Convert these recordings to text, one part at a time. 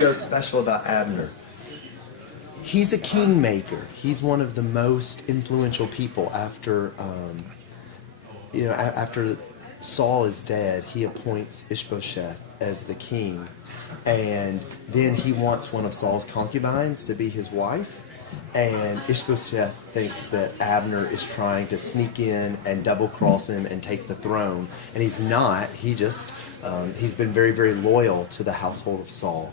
so special about Abner? He's a kingmaker. He's one of the most influential people after, after Saul is dead. He appoints Ishbosheth as the king, and then he wants one of Saul's concubines to be his wife. And Ishbosheth thinks that Abner is trying to sneak in and double-cross him and take the throne. And he's not. He's been very, very loyal to the household of Saul.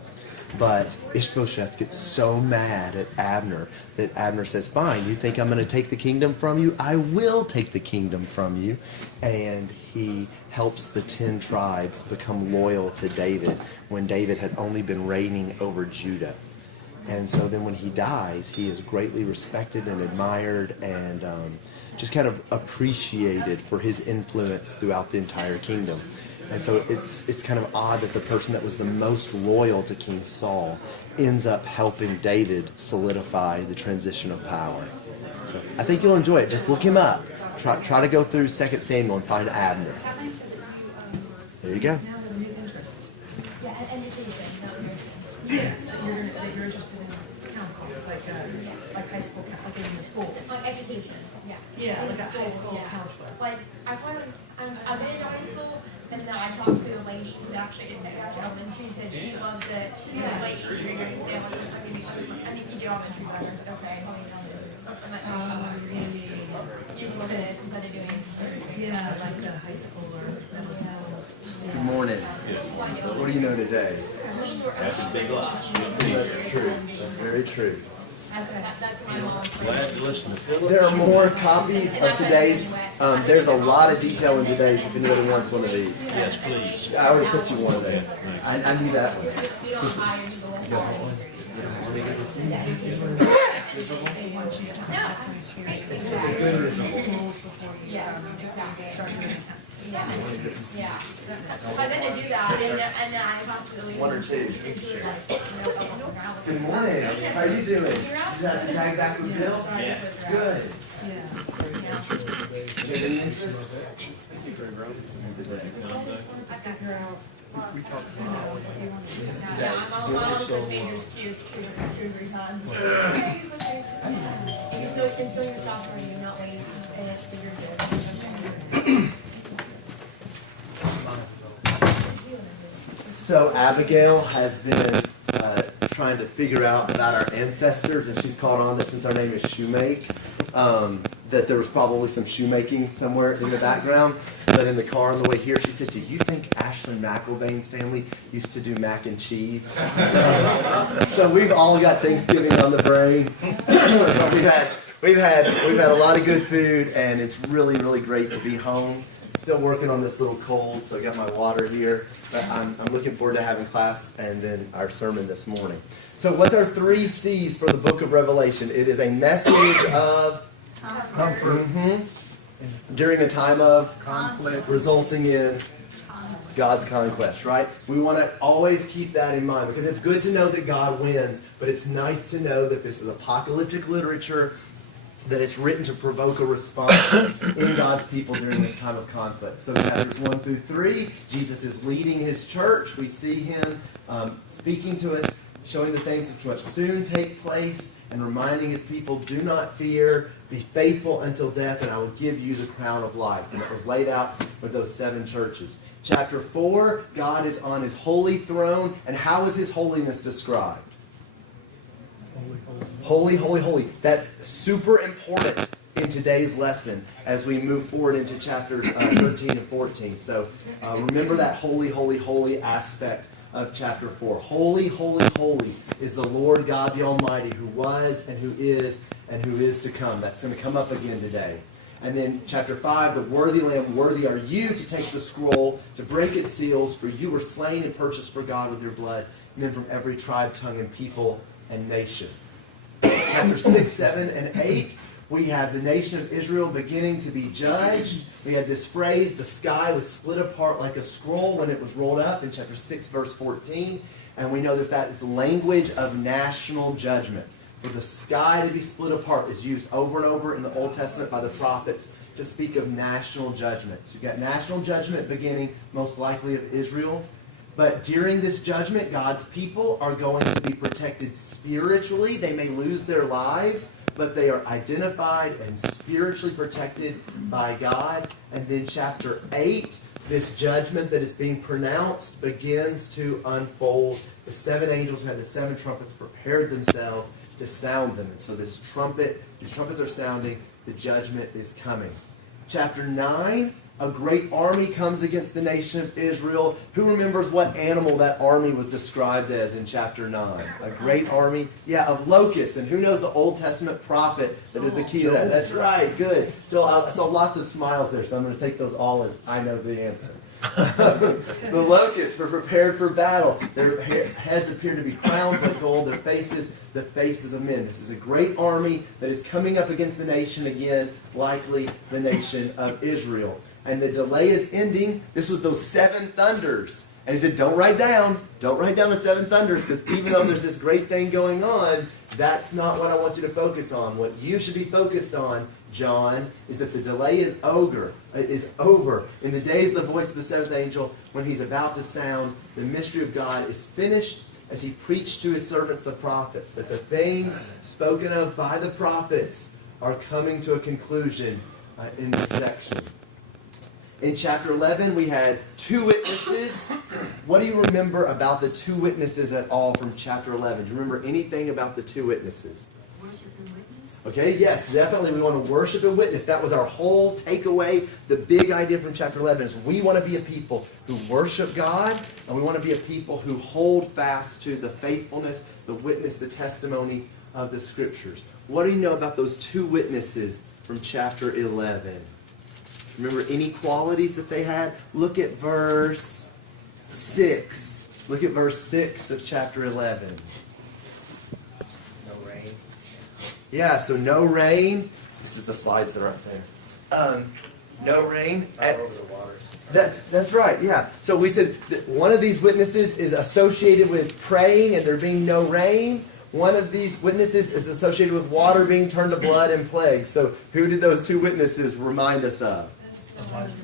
But Ishbosheth gets so mad at Abner that Abner says, fine, you think I'm going to take the kingdom from you? I will take the kingdom from you. And he helps the 10 tribes become loyal to David when David had only been reigning over Judah. And so then when he dies, he is greatly respected and admired and just kind of appreciated for his influence throughout the entire kingdom. And so it's kind of odd that the person that was the most loyal to King Saul ends up helping David solidify the transition of power. So I think you'll enjoy it. Just look him up. Try to go through 2 Samuel and find Abner. There you go. Yes, that you're interested in counseling, like high school, like in the school. Like education, yeah. Yeah, like a high school counselor. Like, I've been in high school, and then I talked to a lady who's actually in there, and she said she loves it. It was way easier. I think you do elementary level, okay. You look at it instead of doing Yeah, like a high school or middle school. Good morning. What do you know today? That's true. That's very true. That's my mom's. Glad to listen to Philip. There are more copies of today's. There's a lot of detail in today's if anybody wants one of these. Yes, please. I already sent you one there. I knew that one. You don't hire, you go inside. They want you to have some experience in schools before you start doing it. Yeah. I didn't do that, and then I talked to the lady. 1 or 2. Good Good morning. How are you doing? You got to tag back with Bill? Yeah. Good. Yeah. Any interest? Yeah, I'm almost with fingers too, 3 times. So it's consider yourself where you're not waiting, and it's so you're good. So Abigail has been trying to figure out about our ancestors, and she's caught on that since our name is Shoemake, that there was probably some shoemaking somewhere in the background. But in the car on the way here, she said, do you think Ashley McIlvain's family used to do mac and cheese? So we've all got Thanksgiving on the brain. we've had a lot of good food, and it's really, really great to be home. Still working on this little cold, so I got my water here. But I'm looking forward to having class and then our sermon this morning. So what's our 3 C's for the book of Revelation? It is a message of comfort. During a time of conflict, resulting in God's conquest, right? We want to always keep that in mind because it's good to know that God wins, but it's nice to know that this is apocalyptic literature, that it's written to provoke a response in God's people during this time of conflict. So chapters 1 through 3, Jesus is leading his church. We see him speaking to us, showing the things which must soon take place, and reminding his people, do not fear, be faithful until death, and I will give you the crown of life. And it was laid out with those 7 churches. Chapter 4, God is on his holy throne, and how is his holiness described? Holy, holy, holy. That's super important in today's lesson as we move forward into chapters 13 and 14. So remember that holy, holy, holy aspect of chapter 4. Holy, holy, holy is the Lord God the Almighty, who was and who is to come. That's going to come up again today. And then chapter 5, the worthy Lamb, worthy are you to take the scroll, to break its seals, for you were slain and purchased for God with your blood, men from every tribe, tongue, and people and nation. Chapter 6, 7, and 8, we have the nation of Israel beginning to be judged. We had this phrase, the sky was split apart like a scroll when it was rolled up in chapter 6, verse 14. And we know that that is the language of national judgment. For the sky to be split apart is used over and over in the Old Testament by the prophets to speak of national judgment. So you've got national judgment beginning most likely of Israel. But during this judgment, God's people are going to be protected spiritually. They may lose their lives, but they are identified and spiritually protected by God. And then chapter 8, this judgment that is being pronounced begins to unfold. The 7 angels who had the 7 trumpets prepared themselves to sound them. And so these trumpets are sounding, the judgment is coming. Chapter 9, a great army comes against the nation of Israel. Who remembers what animal that army was described as in chapter 9? A great army? Yeah, of locusts. And who knows the Old Testament prophet that is the key to that? That's right, good. Joel, I saw lots of smiles there, so I'm going to take those all as I know the answer. The locusts were prepared for battle. Their heads appear to be crowns of gold, their faces, the faces of men. This is a great army that is coming up against the nation again, likely the nation of Israel. And the delay is ending. This was those 7 thunders. And he said, don't write down the 7 thunders, because even though there's this great thing going on, that's not what I want you to focus on. What you should be focused on, John, is that the delay is over. In the days of the voice of the 7th angel, when he's about to sound, the mystery of God is finished as he preached to his servants, the prophets, that the things spoken of by the prophets are coming to a conclusion in this section. In chapter 11, we had 2 witnesses. What do you remember about the 2 witnesses at all from chapter 11? Do you remember anything about the 2 witnesses? Worship and witness. Okay, yes, definitely. We want to worship and witness. That was our whole takeaway. The big idea from chapter 11 is we want to be a people who worship God, and we want to be a people who hold fast to the faithfulness, the witness, the testimony of the Scriptures. What do you know about those 2 witnesses from chapter 11? Remember any qualities that they had? Look at verse 6. Look at verse 6 of chapter 11. No rain. Yeah, so no rain. This is the slides that are up there. No rain. Not over the waters. That's right, yeah. So we said that one of these witnesses is associated with praying and there being no rain. One of these witnesses is associated with water being turned to blood and plagues. So who did those 2 witnesses remind us of?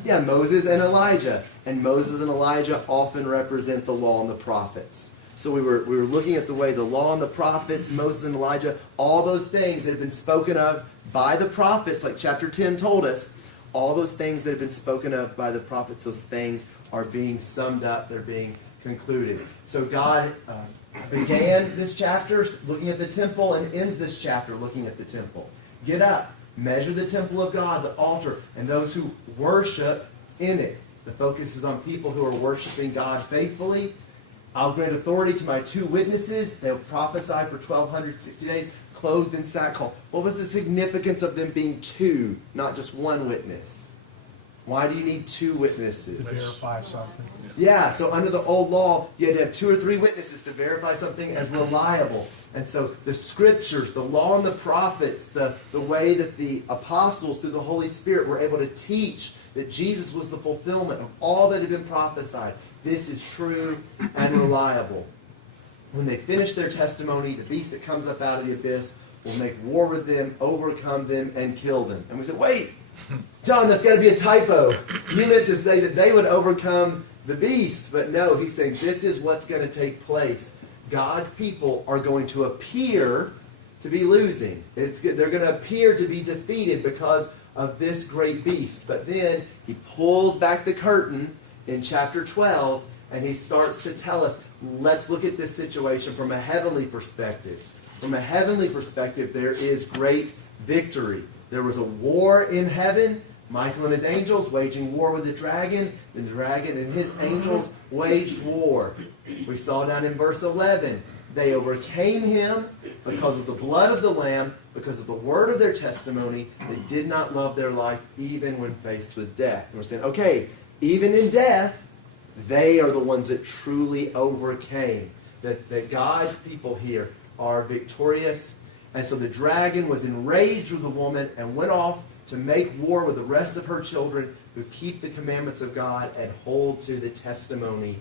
Yeah, Moses and Elijah. And Moses and Elijah often represent the law and the prophets. So we were looking at the way the law and the prophets, Moses and Elijah, all those things that have been spoken of by the prophets, like chapter 10 told us, all those things that have been spoken of by the prophets, those things are being summed up, they're being concluded. So God began this chapter looking at the temple and ends this chapter looking at the temple. Get up. Measure the temple of God, the altar, and those who worship in it. The focus is on people who are worshiping God faithfully. I'll grant authority to my 2 witnesses. They'll prophesy for 1,260 days, clothed in sackcloth. What was the significance of them being 2, not just 1 witness? Why do you need 2 witnesses? To verify something. Yeah, so under the old law, you had to have 2 or 3 witnesses to verify something as reliable. And so the Scriptures, the law and the prophets, the way that the apostles through the Holy Spirit were able to teach that Jesus was the fulfillment of all that had been prophesied. This is true and reliable. When they finish their testimony, the beast that comes up out of the abyss will make war with them, overcome them, and kill them. And we said, wait, John, that's got to be a typo. You meant to say that they would overcome the beast. But no, he's saying this is what's going to take place. God's people are going to appear to be losing. They're going to appear to be defeated because of this great beast. But then he pulls back the curtain in chapter 12 and he starts to tell us, let's look at this situation from a heavenly perspective. From a heavenly perspective, there is great victory. There was a war in heaven. Michael and his angels waging war with the dragon. The dragon and his angels waged war. We saw down in verse 11, they overcame him because of the blood of the Lamb, because of the word of their testimony. They did not love their life even when faced with death. And we're saying, okay, even in death, they are the ones that truly overcame. That God's people here are victorious. And so the dragon was enraged with the woman and went off to make war with the rest of her children who keep the commandments of God and hold to the testimony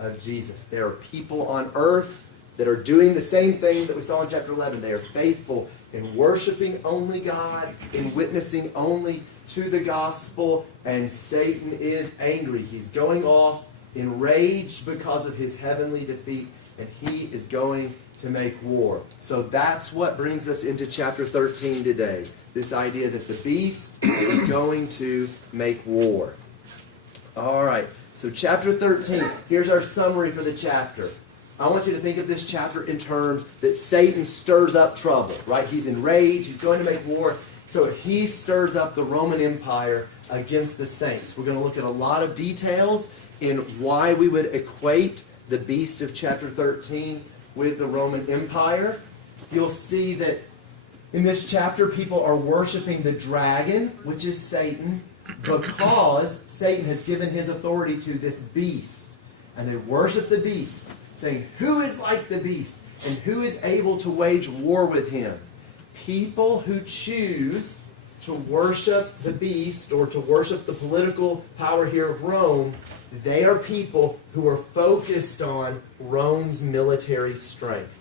of Jesus. There are people on earth that are doing the same thing that we saw in chapter 11. They are faithful in worshiping only God, in witnessing only to the gospel, and Satan is angry. He's going off enraged because of his heavenly defeat, and he is going to make war. So that's what brings us into chapter 13 today. This idea that the beast is going to make war. All right, so chapter 13, here's our summary for the chapter. I want you to think of this chapter in terms that Satan stirs up trouble, right? He's enraged, he's going to make war, so he stirs up the Roman Empire against the saints. We're going to look at a lot of details in why we would equate the beast of chapter 13 with the Roman Empire. You'll see that in this chapter people are worshiping the dragon, which is Satan, because Satan has given his authority to this beast. And they worship the beast, saying, who is like the beast? And who is able to wage war with him? People who choose to worship the beast or to worship the political power here of Rome, they are people who are focused on Rome's military strength.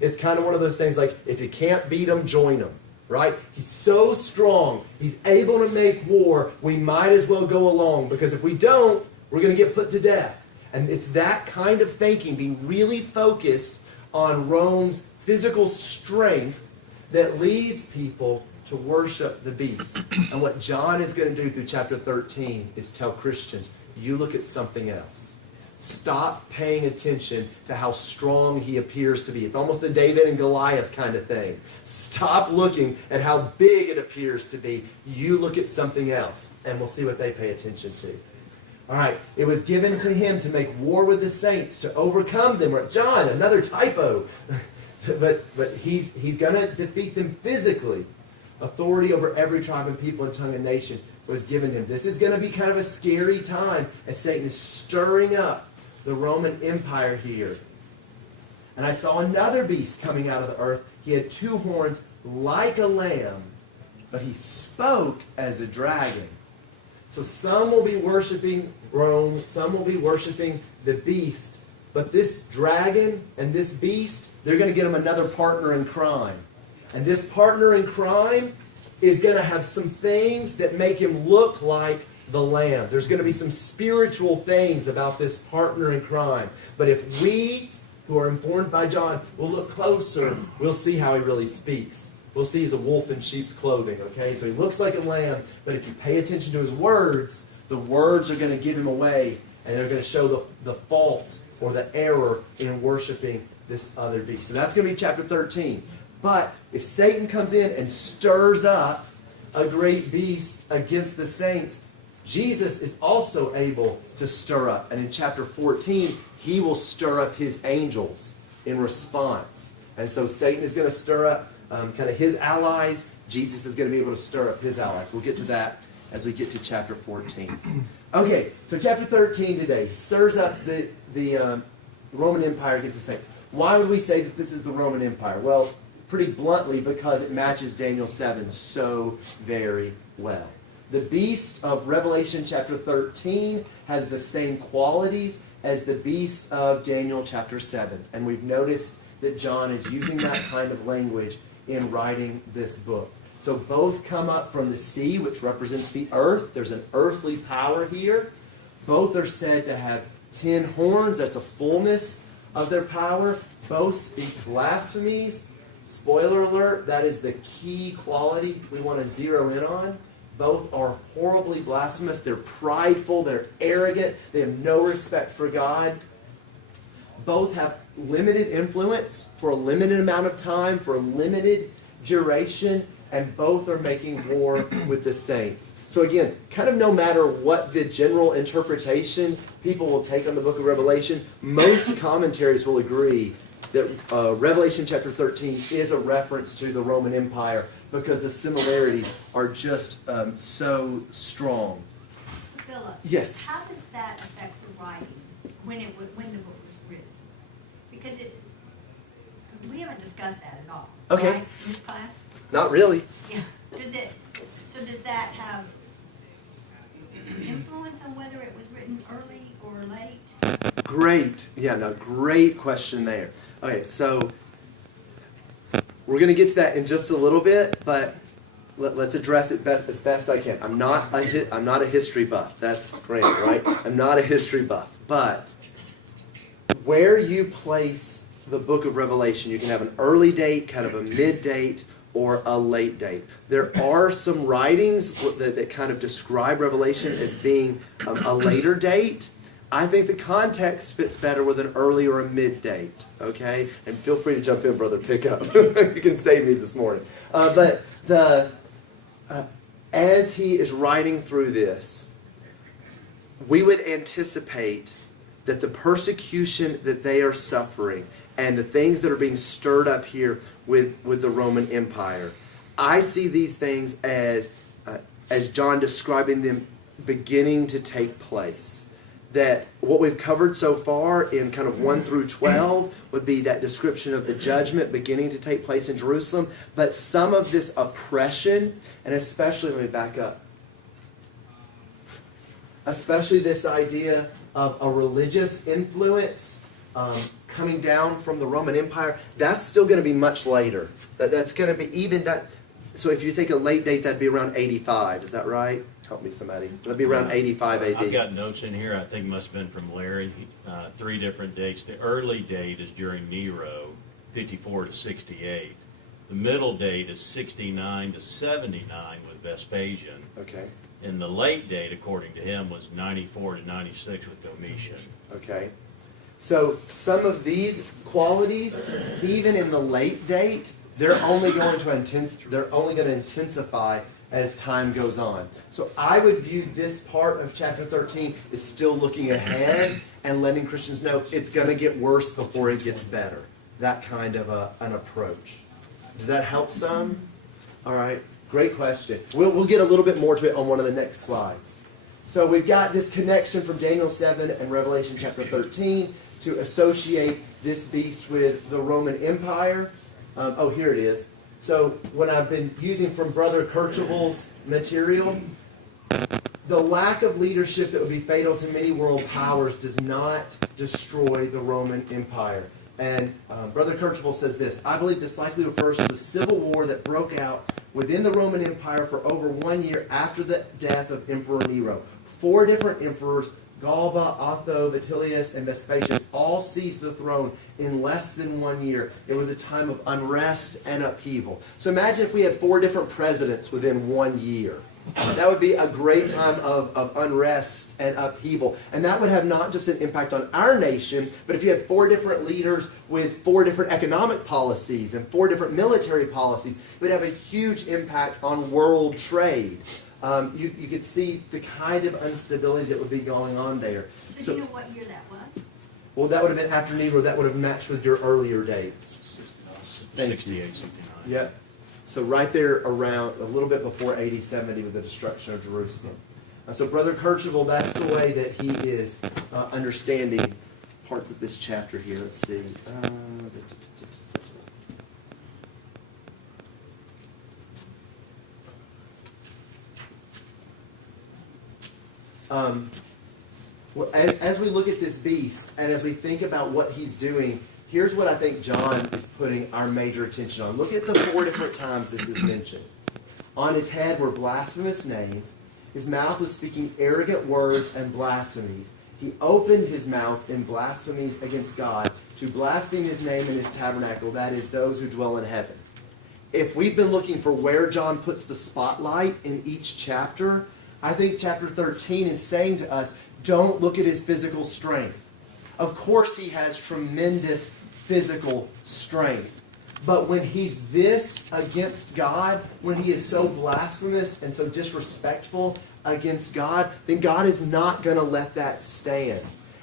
It's kind of one of those things like, if you can't beat him, join him, right? He's so strong, he's able to make war, we might as well go along, because if we don't, we're going to get put to death. And it's that kind of thinking, being really focused on Rome's physical strength, that leads people to worship the beast. And what John is going to do through chapter 13 is tell Christians, you look at something else. Stop paying attention to how strong he appears to be. It's almost a David and Goliath kind of thing. Stop looking at how big it appears to be. You look at something else, and we'll see what they pay attention to. All right, it was given to him to make war with the saints, to overcome them. John, another typo. but he's going to defeat them physically. Authority over every tribe and people and tongue and nation was given him. This is going to be kind of a scary time as Satan is stirring up the Roman Empire here. And I saw another beast coming out of the earth. He had 2 horns like a lamb, but he spoke as a dragon. So some will be worshiping Rome, some will be worshiping the beast, but this dragon and this beast, they're going to get him another partner in crime. And this partner in crime is going to have some things that make him look like the lamb. There's going to be some spiritual things about this partner in crime. But if we, who are informed by John, will look closer, we'll see how he really speaks. We'll see he's a wolf in sheep's clothing, okay? So he looks like a lamb, but if you pay attention to his words, the words are going to give him away, and they're going to show the fault or the error in worshiping this other beast. So that's going to be chapter 13. But if Satan comes in and stirs up a great beast against the saints, Jesus is also able to stir up. And in chapter 14, he will stir up his angels in response. And so Satan is going to stir up kind of his allies. Jesus is going to be able to stir up his allies. We'll get to that as we get to chapter 14. Okay, so chapter 13 today stirs up the Roman Empire against the saints. Why would we say that this is the Roman Empire? Well, pretty bluntly, because it matches Daniel 7 so very well. The beast of Revelation chapter 13 has the same qualities as the beast of Daniel chapter 7. And we've noticed that John is using that kind of language in writing this book. So both come up from the sea, which represents the earth. There's an earthly power here. Both are said to have 10 horns. That's a fullness of their power. Both speak blasphemies. Spoiler alert, that is the key quality we want to zero in on. Both are horribly blasphemous. They're prideful. They're arrogant. They have no respect for God. Both have limited influence for a limited amount of time, for a limited duration, and both are making war with the saints. So again, kind of no matter what the general interpretation people will take on the book of Revelation, most commentaries will agree that Revelation chapter 13 is a reference to the Roman Empire because the similarities are just so strong. Philip, Yes. how does that affect the writing when the book was written? Because we haven't discussed that at all. Okay. Right, in this class? Not really. Yeah. Does that have influence on whether it was written early or late? Great. Yeah, no, great question there. Okay, so we're going to get to that in just a little bit, but let's address it as best I can. I'm not a history buff. That's great, right? I'm not a history buff. But where you place the book of Revelation, you can have an early date, kind of a mid date, or a late date. There are some writings that kind of describe Revelation as being a later date. I think the context fits better with an early or a mid date, okay? And feel free to jump in, brother, pick up. You can save me this morning. But as he is writing through this, we would anticipate that the persecution that they are suffering and the things that are being stirred up here with the Roman Empire, I see these things as John describing them beginning to take place. That what we've covered so far in kind of 1 through 12 would be that description of the judgment beginning to take place in Jerusalem. But some of this oppression, and especially, let me back up, especially this idea of a religious influence coming down from the Roman Empire, that's still going to be much later. That's going to be even that. So if you take a late date, that'd be around 85. Is that right? Help me, somebody. That'd be around 85 AD. I've got notes in here, I think must have been from Larry, 3 different dates. The early date is during Nero, 54 to 68. The middle date is 69 to 79 with Vespasian. Okay. And the late date, according to him, was 94 to 96 with Domitian. Okay. So some of these qualities, even in the late date, they're only going to intensify as time goes on. So I would view this part of chapter 13 as still looking ahead and letting Christians know it's going to get worse before it gets better. That kind of an approach. Does that help some? All right. Great question. We'll get a little bit more to it on one of the next slides. So we've got this connection from Daniel 7 and Revelation chapter 13 to associate this beast with the Roman Empire. Here it is. So when I've been using from Brother Kirchhoff's material, the lack of leadership that would be fatal to many world powers does not destroy the Roman Empire. And Brother Kirchhoff says this: I believe this likely refers to the civil war that broke out within the Roman Empire for over 1 year after the death of Emperor Nero. 4 different emperors, Galba, Otho, Vitellius, and Vespasian, all seized the throne in less than 1 year. It was a time of unrest and upheaval. So imagine if we had 4 different presidents within 1 year. That would be a great time of unrest and upheaval. And that would have not just an impact on our nation, but if you had 4 different leaders with 4 different economic policies and 4 different military policies, it would have a huge impact on world trade. You could see the kind of instability that would be going on there. So do you know what year that was? Well, that would have been after Nero. That would have matched with your earlier dates. Thank 68, you. 69. Yep. So right there around a little bit before AD 70 with the destruction of Jerusalem. So Brother Kirchhoff, that's the way that he is understanding parts of this chapter here. Let's see. As we look at this beast and as we think about what he's doing, here's what I think John is putting our major attention on. Look at the 4 different times this is mentioned. On his head were blasphemous names. His mouth was speaking arrogant words and blasphemies. He opened his mouth in blasphemies against God to blaspheme his name and his tabernacle, that is, those who dwell in heaven. If we've been looking for where John puts the spotlight in each chapter, I think chapter 13 is saying to us, don't look at his physical strength. Of course he has tremendous physical strength. But when he's this against God, when he is so blasphemous and so disrespectful against God, then God is not going to let that stand.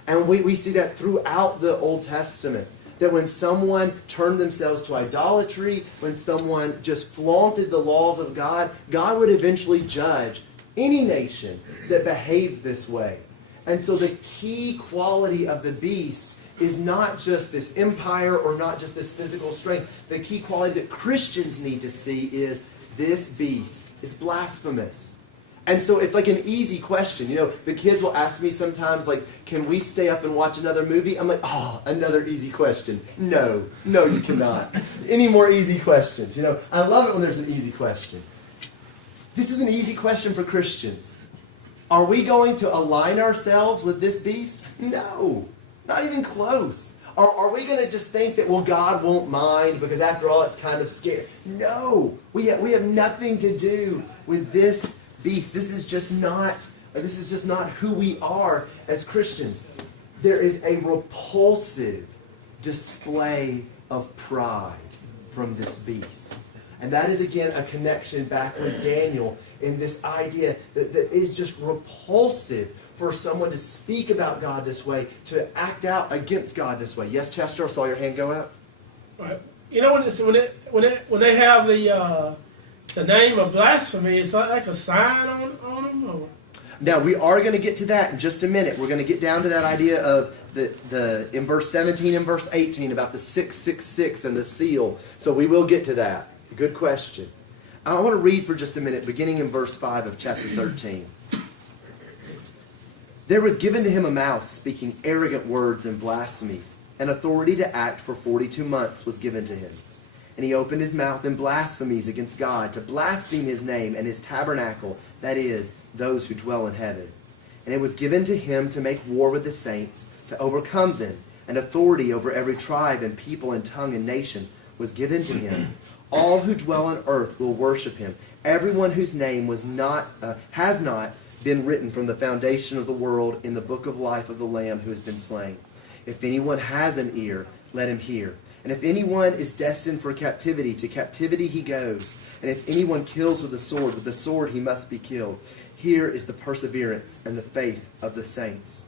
And we see that throughout the Old Testament. That when someone turned themselves to idolatry, when someone just flaunted the laws of God, God would eventually judge any nation that behaved this way. And so the key quality of the beast is not just this empire or not just this physical strength. The key quality that Christians need to see is this beast is blasphemous. And so it's like an easy question. You know, the kids will ask me sometimes, like, can we stay up and watch another movie? I'm like, another easy question. No, you cannot. Any more easy questions? You know, I love it when there's an easy question. This is an easy question for Christians. Are we going to align ourselves with this beast? No, not even close. Are we going to just think that, well, God won't mind because after all it's kind of scary? No, we have nothing to do with this beast. This is just not who we are as Christians. There is a repulsive display of pride from this beast. And that is, again, a connection back with Daniel in this idea that is just repulsive for someone to speak about God this way, to act out against God this way. Yes, Chester, I saw your hand go up. Right. You know, when they have the name of blasphemy, it's like a sign on them? Or? Now, we are going to get to that in just a minute. We're going to get down to that idea of the in verse 17 and verse 18 about the 666 and the seal. So we will get to that. Good question. I want to read for just a minute, beginning in verse 5 of chapter 13. There was given to him a mouth speaking arrogant words and blasphemies, and authority to act for 42 months was given to him. And he opened his mouth in blasphemies against God, to blaspheme his name and his tabernacle, that is, those who dwell in heaven. And it was given to him to make war with the saints, to overcome them, and authority over every tribe and people and tongue and nation was given to him. All who dwell on earth will worship him, everyone whose name has not been written from the foundation of the world in the book of life of the Lamb who has been slain. If anyone has an ear, let him hear. And if anyone is destined for captivity, to captivity he goes. And if anyone kills with the sword he must be killed. Here is the perseverance and the faith of the saints.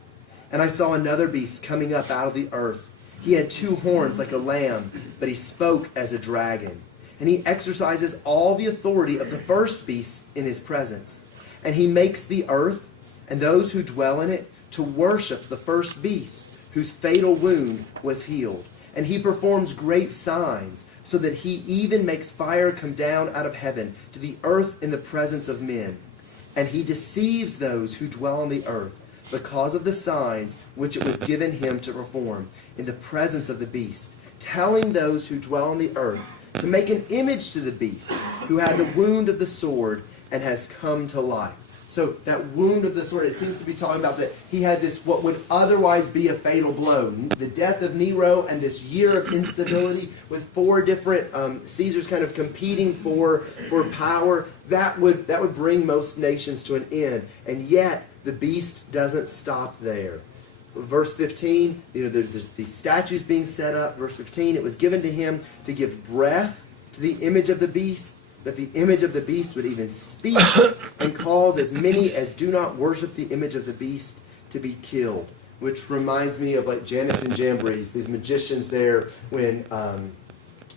And I saw another beast coming up out of the earth. He had 2 horns like a lamb, but he spoke as a dragon. And he exercises all the authority of the first beast in his presence. And he makes the earth and those who dwell in it to worship the first beast, whose fatal wound was healed. And he performs great signs, so that he even makes fire come down out of heaven to the earth in the presence of men. And he deceives those who dwell on the earth, because of the signs which it was given him to perform in the presence of the beast, telling those who dwell on the earth to make an image to the beast, who had the wound of the sword and has come to life. So that wound of the sword, it seems to be talking about that he had this, what would otherwise be a fatal blow. The death of Nero and this year of instability with 4 different Caesars kind of competing for power, that would bring most nations to an end. And yet, the beast doesn't stop there. Verse 15, there's these statues being set up. Verse 15, it was given to him to give breath to the image of the beast, that the image of the beast would even speak and cause as many as do not worship the image of the beast to be killed. Which reminds me of like Janus and Jambres, these magicians there when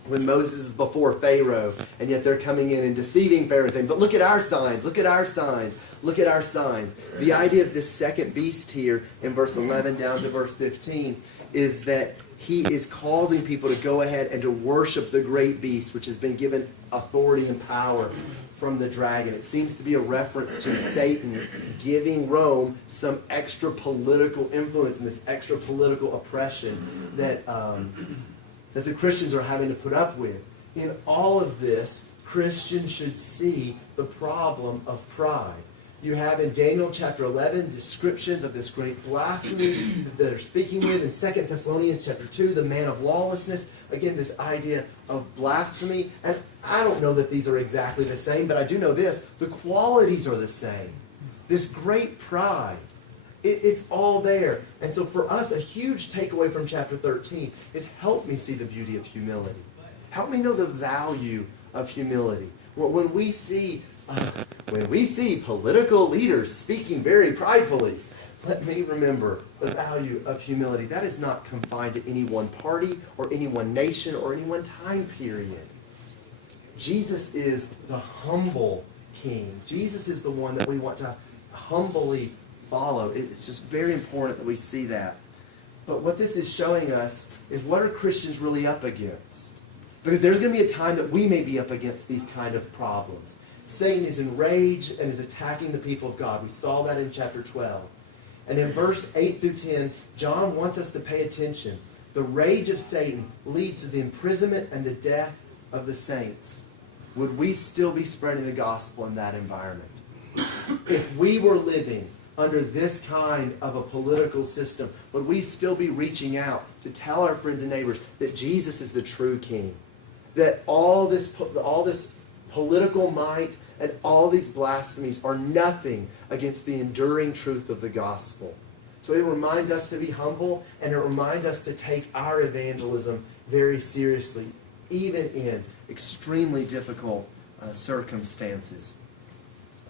Moses is before Pharaoh, and yet they're coming in and deceiving Pharaoh, saying, but look at our signs, look at our signs, look at our signs. The idea of this second beast here in verse 11 down to verse 15 is that he is causing people to go ahead and to worship the great beast, which has been given authority and power from the dragon. It seems to be a reference to Satan giving Rome some extra political influence and this extra political oppression that the Christians are having to put up with. In all of this, Christians should see the problem of pride. You have in Daniel chapter 11 descriptions of this great blasphemy that they're speaking with. In 2 Thessalonians chapter 2, the man of lawlessness. Again, this idea of blasphemy. And I don't know that these are exactly the same, but I do know this. The qualities are the same. This great pride. It's all there. And so for us, a huge takeaway from chapter 13 is help me see the beauty of humility. Help me know the value of humility. When we see political leaders speaking very pridefully, let me remember the value of humility. That is not confined to any one party or any one nation or any one time period. Jesus is the humble king. Jesus is the one that we want to humbly follow. It's just very important that we see that. But what this is showing us is, what are Christians really up against? Because there's going to be a time that we may be up against these kind of problems. Satan is enraged and is attacking the people of God. We saw that in chapter 12. And in verse 8 through 10, John wants us to pay attention. The rage of Satan leads to the imprisonment and the death of the saints. Would we still be spreading the gospel in that environment? If we were living under this kind of a political system, would we still be reaching out to tell our friends and neighbors that Jesus is the true king? That all this political might and all these blasphemies are nothing against the enduring truth of the gospel. So it reminds us to be humble, and it reminds us to take our evangelism very seriously, even in extremely difficult circumstances.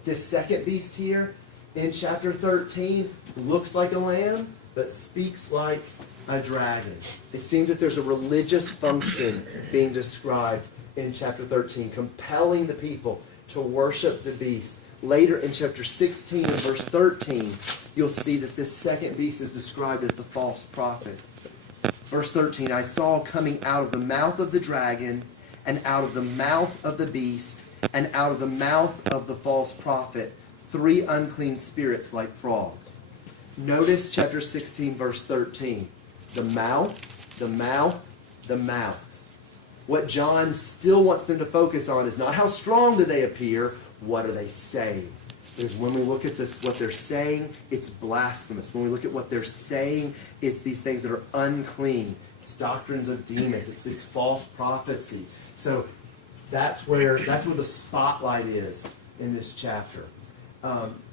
This second beast here in chapter 13 looks like a lamb, but speaks like a dragon. It seems that there's a religious function being described in chapter 13, compelling the people to worship the beast. Later in chapter 16 and verse 13, you'll see that this second beast is described as the false prophet. Verse 13, I saw coming out of the mouth of the dragon, and out of the mouth of the beast, and out of the mouth of the false prophet, 3 unclean spirits like frogs. Notice chapter 16, verse 13. The mouth, the mouth, the mouth. What John still wants them to focus on is not how strong do they appear, what are they saying? Because when we look at this, what they're saying, it's blasphemous. When we look at what they're saying, it's these things that are unclean. It's doctrines of demons. It's this false prophecy. So that's where the spotlight is in this chapter.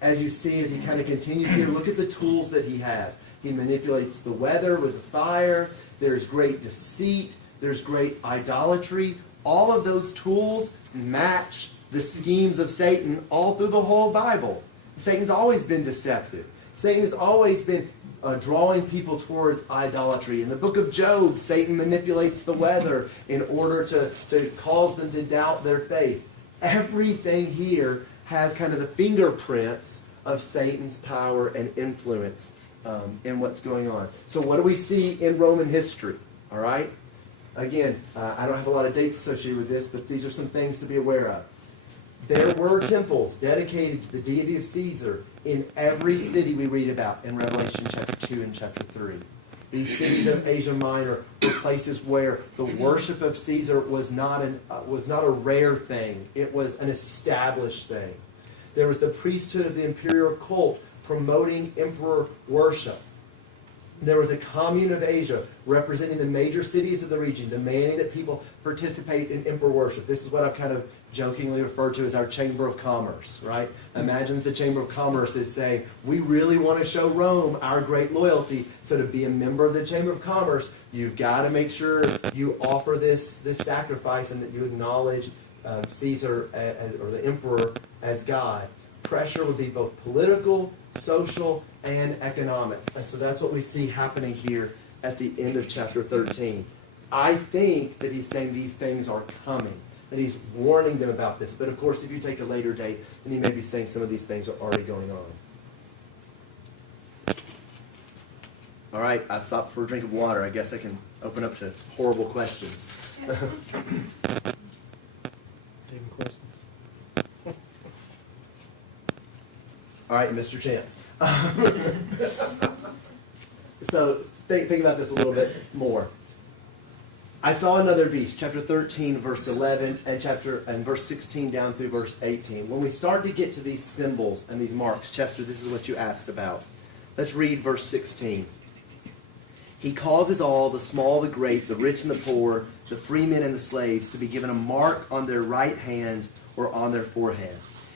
As you see, as he kind of continues here, look at the tools that he has. He manipulates the weather with the fire. There's great deceit. There's great idolatry. All of those tools match the schemes of Satan all through the whole Bible. Satan's always been deceptive. Satan has always been drawing people towards idolatry. In the book of Job, Satan manipulates the weather in order to cause them to doubt their faith. Everything here has kind of the fingerprints of Satan's power and influence in what's going on. So what do we see in Roman history? All right? Again, I don't have a lot of dates associated with this, but these are some things to be aware of. There were temples dedicated to the deity of Caesar in every city we read about in Revelation chapter 2 and chapter 3. These cities of Asia Minor were places where the worship of Caesar was not a rare thing. It was an established thing. There was the priesthood of the imperial cult promoting emperor worship. There was a commune of Asia representing the major cities of the region, demanding that people participate in emperor worship. This is what I've kind of jokingly referred to as our Chamber of Commerce, right? Imagine that the Chamber of Commerce is saying, we really want to show Rome our great loyalty, so to be a member of the Chamber of Commerce, you've got to make sure you offer this sacrifice and that you acknowledge Caesar or the emperor as God. Pressure would be both political, social, and economic. And so that's what we see happening here at the end of chapter 13. I think that he's saying these things are coming, that he's warning them about this. But of course, if you take a later date, then he may be saying some of these things are already going on. All right, I stopped for a drink of water. I guess I can open up to horrible questions. Any questions? All right, Mr. Chance. So think about this a little bit more. I saw another beast, chapter 13, verse 11, and verse 16 down through verse 18. When we start to get to these symbols and these marks, Chester, this is what you asked about. Let's read verse 16. He causes all, the small, the great, the rich and the poor, the free men and the slaves, to be given a mark on their right hand or on their forehead.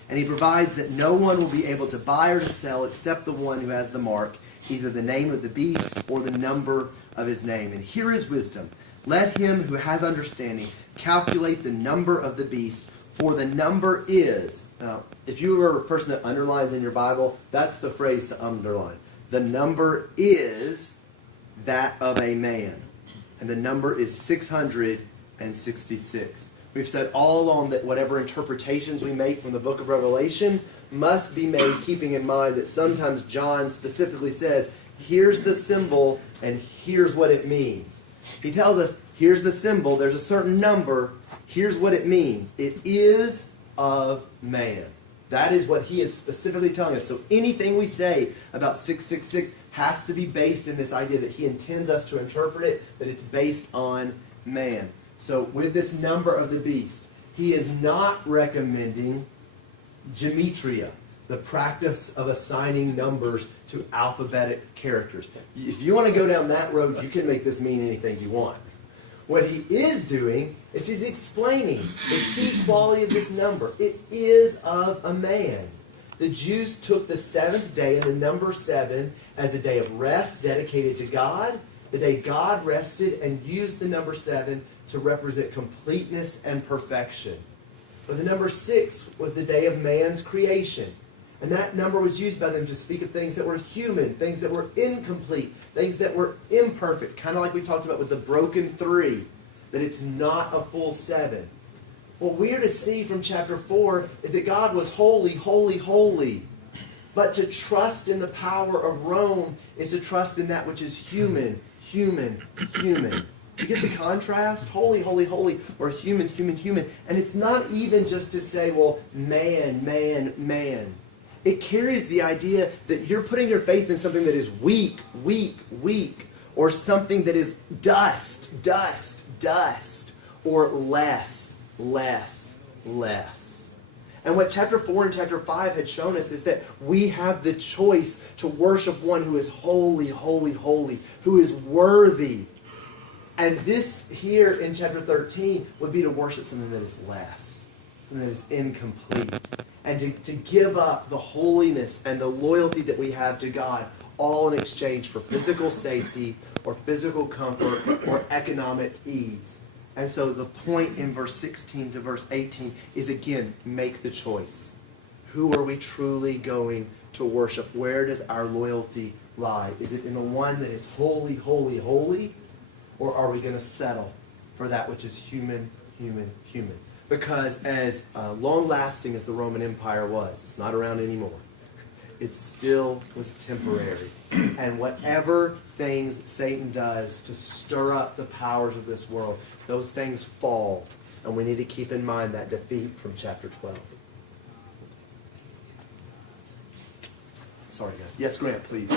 And he provides that no one will be able to buy or to sell except the one who has the mark, either the name of the beast or the number of his name. And here is wisdom. Let him who has understanding calculate the number of the beast, for the number is... Now, if you are a person that underlines in your Bible, that's the phrase to underline. The number is that of a man. And the number is 666. We've said all along that whatever interpretations we make from the book of Revelation must be made keeping in mind that sometimes John specifically says, here's the symbol and here's what it means. He tells us, here's the symbol, there's a certain number, here's what it means. It is of man. That is what he is specifically telling us. So anything we say about 666 has to be based in this idea that he intends us to interpret it, that it's based on man. So with this number of the beast, he is not recommending gematria, the practice of assigning numbers to alphabetic characters. If you want to go down that road, you can make this mean anything you want. What he is doing is he's explaining the key quality of this number. It is of a man. The Jews took the seventh day and the number 7 as a day of rest dedicated to God, the day God rested, and used the number 7 to represent completeness and perfection. But the number 6 was the day of man's creation. And that number was used by them to speak of things that were human, things that were incomplete, things that were imperfect, kind of like we talked about with the broken 3, that it's not a full 7. What we are to see from chapter 4 is that God was holy, holy, holy. But to trust in the power of Rome is to trust in that which is human, human, human. You get the contrast? Holy, holy, holy, or human, human, human. And it's not even just to say, well, man, man, man. It carries the idea that you're putting your faith in something that is weak, weak, weak, or something that is dust, dust, dust, or less, less, less. And what chapter 4 and chapter 5 had shown us is that we have the choice to worship one who is holy, holy, holy, who is worthy. And this here in chapter 13 would be to worship something that is less, something that is incomplete. And to give up the holiness and the loyalty that we have to God, all in exchange for physical safety or physical comfort or economic ease. And so the point in verse 16 to verse 18 is, again, make the choice. Who are we truly going to worship? Where does our loyalty lie? Is it in the one that is holy, holy, holy? Or are we going to settle for that which is human, human, human? Because as long-lasting as the Roman Empire was, it's not around anymore. It still was temporary. And whatever things Satan does to stir up the powers of this world, those things fall. And we need to keep in mind that defeat from chapter 12. Sorry, guys. Yes, Grant, please.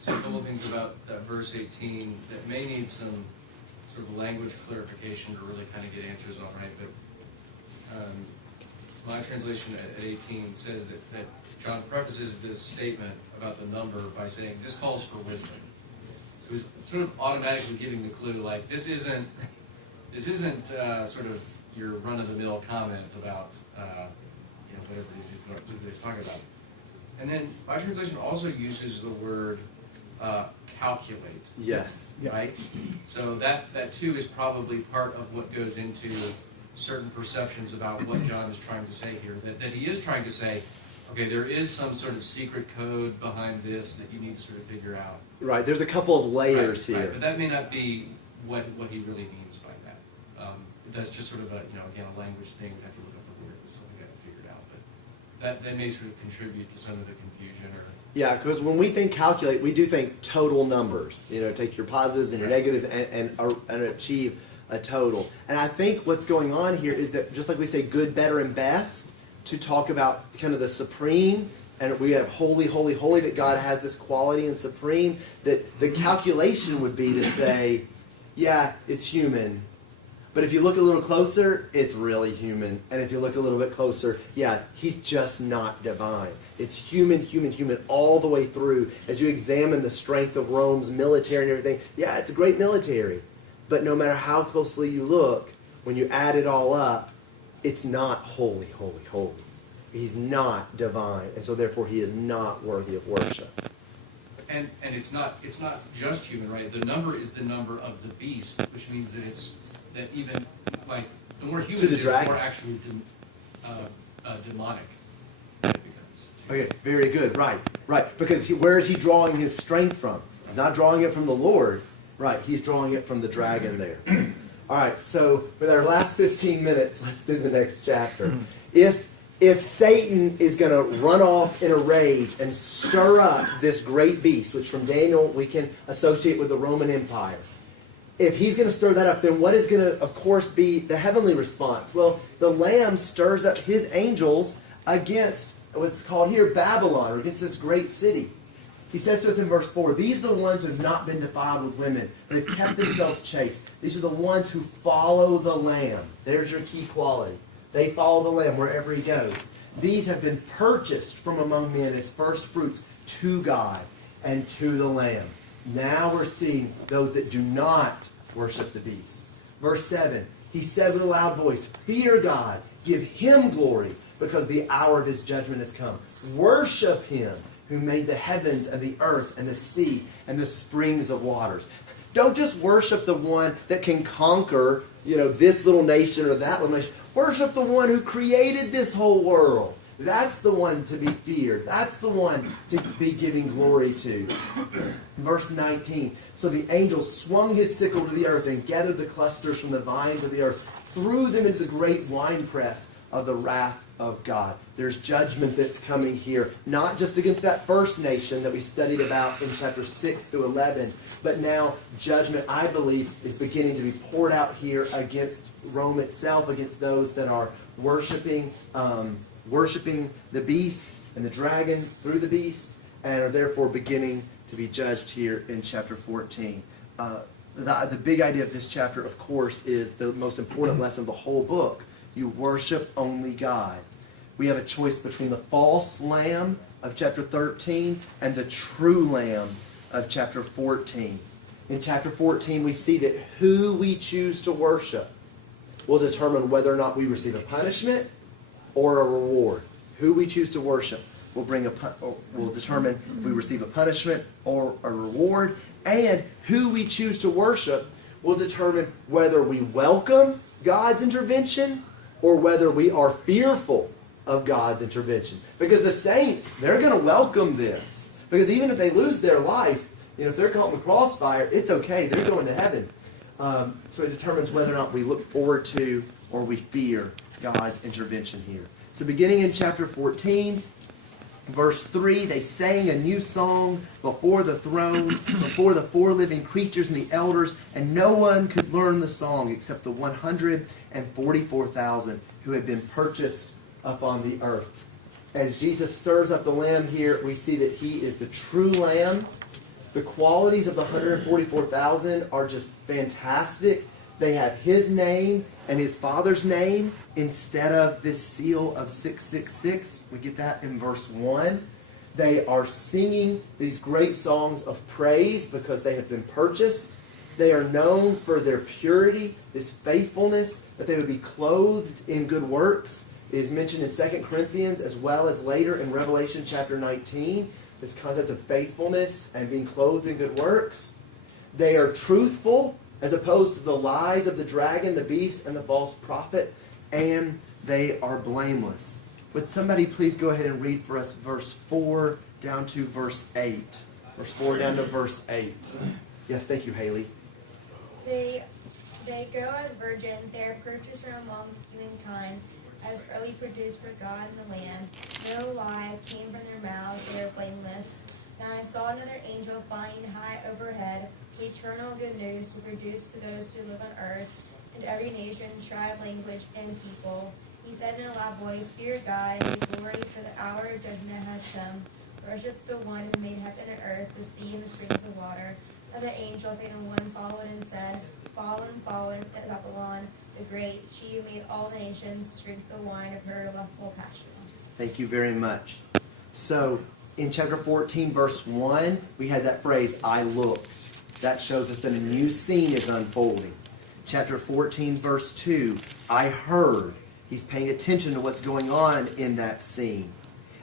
So a couple of things about verse 18 that may need some sort of language clarification to really kind of get answers on, right? But my translation at 18 says that John prefaces this statement about the number by saying, this calls for wisdom. So he's sort of automatically giving the clue, like, this isn't sort of your run-of-the-mill comment about whatever it is he's talking about. And then my translation also uses the word calculate. Yes. Right? So that too is probably part of what goes into certain perceptions about what John is trying to say here. That he is trying to say, okay, there is some sort of secret code behind this that you need to sort of figure out. Right, there's a couple of layers here. Right, but that may not be what he really means by that. That's just sort of again, a language thing. We have to look up the word, so we got to figure it out. But that may sort of contribute to some of the confusion or. Yeah, because when we think calculate, we do think total numbers. Take your positives and your negatives and achieve a total. And I think what's going on here is that just like we say good, better, and best to talk about kind of the supreme, and we have holy, holy, holy, that God has this quality and supreme, that the calculation would be to say, yeah, it's human. But if you look a little closer, it's really human. And if you look a little bit closer, yeah, he's just not divine. It's human, human, human all the way through. As you examine the strength of Rome's military and everything, yeah, it's a great military. But no matter how closely you look, when you add it all up, it's not holy, holy, holy. He's not divine. And so therefore he is not worthy of worship. And it's not just human, right? The number is the number of the beast, which means that that even like the more human it is, the more actually demonic it becomes. Okay, very good. Right. Because where is he drawing his strength from? He's not drawing it from the Lord. Right, he's drawing it from the dragon there. All right, so with our last 15 minutes, let's do the next chapter. If Satan is going to run off in a rage and stir up this great beast, which from Daniel we can associate with the Roman Empire, if he's going to stir that up, then what is going to, of course, be the heavenly response? Well, the Lamb stirs up his angels against what's called here Babylon, or against this great city. He says to us in verse 4, these are the ones who have not been defiled with women. They've kept themselves chaste. These are the ones who follow the Lamb. There's your key quality. They follow the Lamb wherever he goes. These have been purchased from among men as first fruits to God and to the Lamb. Now we're seeing those that do not worship the beast. Verse 7, he said with a loud voice, fear God, give him glory, because the hour of his judgment has come. Worship him who made the heavens and the earth and the sea and the springs of waters. Don't just worship the one that can conquer, this little nation or that little nation. Worship the one who created this whole world. That's the one to be feared. That's the one to be giving glory to. Verse 19. So the angel swung his sickle to the earth and gathered the clusters from the vines of the earth, threw them into the great winepress of the wrath of God. There's judgment that's coming here, not just against that first nation that we studied about in chapter 6 through 11, but now judgment, I believe, is beginning to be poured out here against Rome itself, against those that are worshiping the beast and the dragon through the beast, and are therefore beginning to be judged here in chapter 14. The big idea of this chapter, of course, is the most important lesson of the whole book. You worship only God. We have a choice between the false lamb of chapter 13 and the true lamb of chapter 14. In chapter 14, we see that who we choose to worship will determine whether or not we receive a punishment or a reward. Who we choose to worship will determine if we receive a punishment or a reward, and who we choose to worship will determine whether we welcome God's intervention or whether we are fearful of God's intervention. Because the saints, they're going to welcome this. Because even if they lose their life, if they're caught in the crossfire, it's okay. They're going to heaven. So it determines whether or not we look forward to or we fear God's intervention here. So beginning in chapter 14, verse 3, they sang a new song before the throne, before the four living creatures and the elders, and no one could learn the song except the 144,000 who had been purchased up on the earth. As Jesus stirs up the lamb here, we see that he is the true lamb. The qualities of the 144,000 are just fantastic. They have his name and his Father's name instead of this seal of 666. We get that in verse 1. They are singing these great songs of praise because they have been purchased. They are known for their purity, this faithfulness, that they would be clothed in good works. It is mentioned in 2 Corinthians as well as later in Revelation chapter 19, this concept of faithfulness and being clothed in good works. They are truthful as opposed to the lies of the dragon, the beast, and the false prophet, and they are blameless. Would somebody please go ahead and read for us verse 4 down to verse 8? Verse 4 down to verse 8. Yes, thank you, Haley. They go as virgins, they are purchased from among humankind, as early produced for God and the Lamb. No lie came from their mouths, they are blameless. Now I saw another angel flying high overhead, eternal good news to produce to those who live on earth, and every nation, tribe, language, and people. He said in a loud voice, fear God, and give glory, for the hour of judgment has come. Worship the one who made heaven and earth, the sea and the springs of water. And the angel, Satan one, followed and said, fallen, Babylon, the great, she who made all the nations drink the wine of her lustful passion. Thank you very much. So, in chapter 14, verse 1, we had that phrase, I looked. That shows us that a new scene is unfolding. Chapter 14, verse 2, I heard. He's paying attention to what's going on in that scene.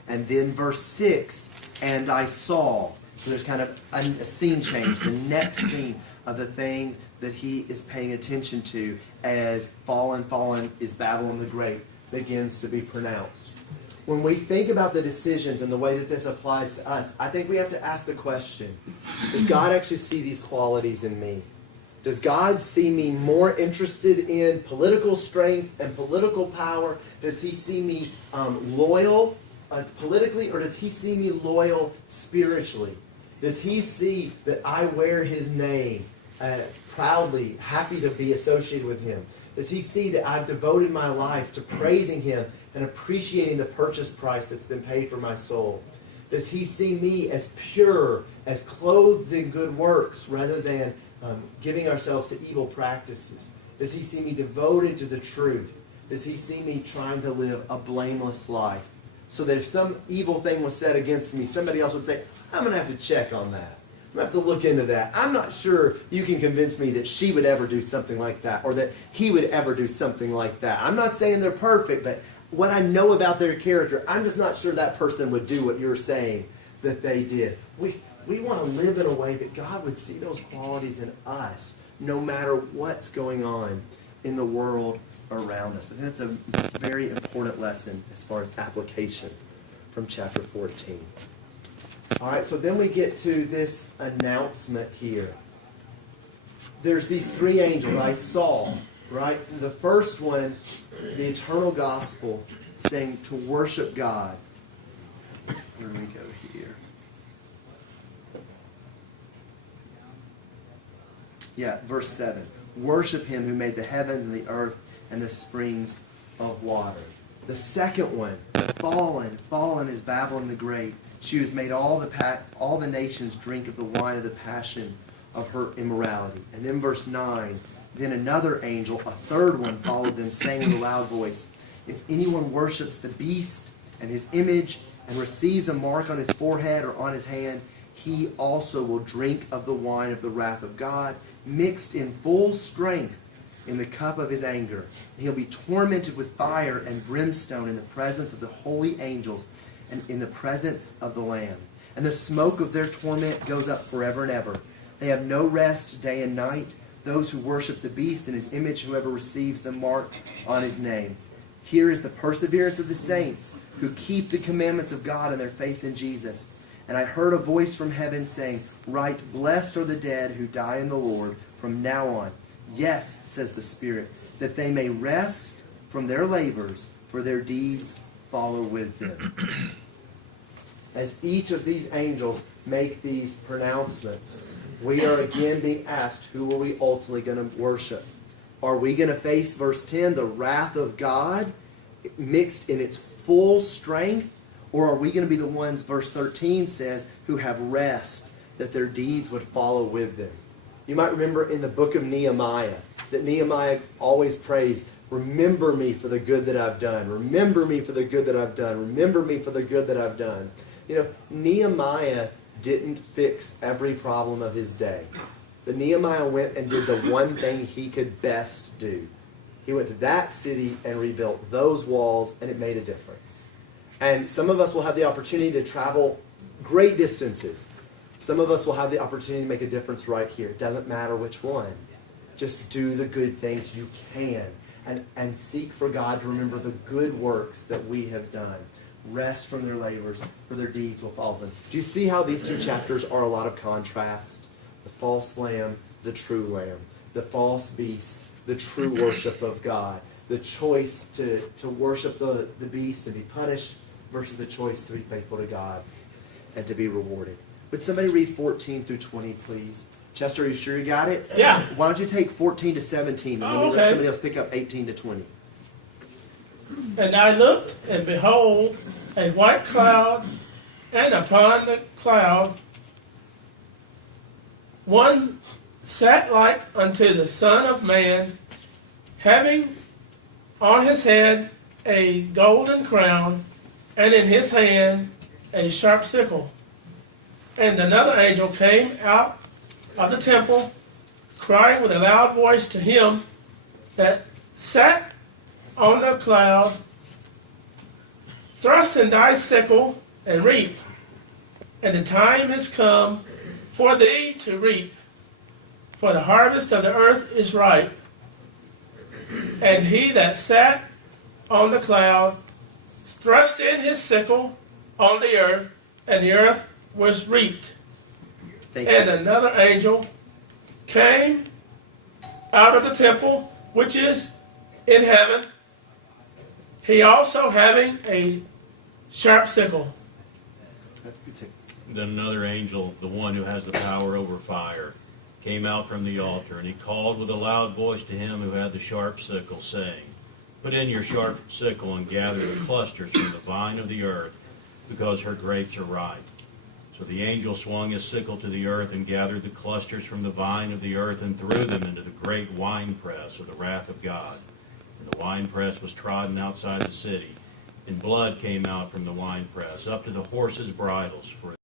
And then verse 6, and I saw. So there's kind of a scene change, the next scene of the thing that he is paying attention to as fallen is Babylon the Great begins to be pronounced. When we think about the decisions and the way that this applies to us, I think we have to ask the question, does God actually see these qualities in me? Does God see me more interested in political strength and political power? Does he see me loyal politically, or does he see me loyal spiritually? Does he see that I wear his name proudly, happy to be associated with him? Does he see that I've devoted my life to praising him and appreciating the purchase price that's been paid for my soul? Does he see me as pure, as clothed in good works, rather than giving ourselves to evil practices? Does he see me devoted to the truth? Does he see me trying to live a blameless life? So that if some evil thing was said against me, somebody else would say, I'm going to have to check on that. I'm going to have to look into that. I'm not sure you can convince me that she would ever do something like that or that he would ever do something like that. I'm not saying they're perfect, but what I know about their character, I'm just not sure that person would do what you're saying that they did. We want to live in a way that God would see those qualities in us no matter what's going on in the world around us. I think that's a very important lesson as far as application from chapter 14. All right, so then we get to this announcement here. There's these three angels I saw, right? The first one, the eternal gospel, saying to worship God. Where do we go here? Yeah, verse 7. Worship him who made the heavens and the earth and the springs of water. The second one, fallen is Babylon the Great. She has made all the nations drink of the wine of the passion of her immorality. And then verse 9, then another angel, a third one, followed them, saying with a loud voice, if anyone worships the beast and his image and receives a mark on his forehead or on his hand, he also will drink of the wine of the wrath of God, mixed in full strength in the cup of his anger. And he'll be tormented with fire and brimstone in the presence of the holy angels and in the presence of the Lamb. And the smoke of their torment goes up forever and ever. They have no rest day and night, those who worship the beast and his image, whoever receives the mark on his name. Here is the perseverance of the saints who keep the commandments of God and their faith in Jesus. And I heard a voice from heaven saying, write, blessed are the dead who die in the Lord from now on. Yes, says the Spirit, that they may rest from their labors, for their deeds follow with them. As each of these angels make these pronouncements, we are again being asked, who are we ultimately going to worship? Are we going to face, verse 10, the wrath of God mixed in its full strength? Or are we going to be the ones, verse 13 says, who have rest, that their deeds would follow with them? You might remember in the book of Nehemiah, that Nehemiah always prays, remember me for the good that I've done. Remember me for the good that I've done. Remember me for the good that I've done. You know, Nehemiah didn't fix every problem of his day. But Nehemiah went and did the one thing he could best do. He went to that city and rebuilt those walls, and it made a difference. And some of us will have the opportunity to travel great distances. Some of us will have the opportunity to make a difference right here. It doesn't matter which one. Just do the good things you can. And seek for God to remember the good works that we have done. Rest from their labors, for their deeds will follow them. Do you see how these two chapters are a lot of contrast? The false lamb, the true lamb. The false beast, the true worship of God. The choice to worship the beast and be punished versus the choice to be faithful to God and to be rewarded. Would somebody read 14 through 20, please? Chester, are you sure you got it? Yeah. Why don't you take 14 to 17 and then we let somebody else pick up 18 to 20. And I looked, and behold, a white cloud, and upon the cloud one sat like unto the Son of Man, having on his head a golden crown, and in his hand a sharp sickle. And another angel came out of the temple, crying with a loud voice to him that sat on the cloud, thrust in thy sickle and reap, and the time is come for thee to reap, for the harvest of the earth is ripe. And he that sat on the cloud thrust in his sickle on the earth, and the earth was reaped. And another angel came out of the temple, which is in heaven, he also having a sharp sickle. Then another angel, the one who has the power over fire, came out from the altar, and he called with a loud voice to him who had the sharp sickle, saying, put in your sharp sickle and gather the clusters from the vine of the earth, because her grapes are ripe. So the angel swung his sickle to the earth and gathered the clusters from the vine of the earth and threw them into the great winepress of the wrath of God. The winepress was trodden outside the city, and blood came out from the winepress up to the horses' bridles, for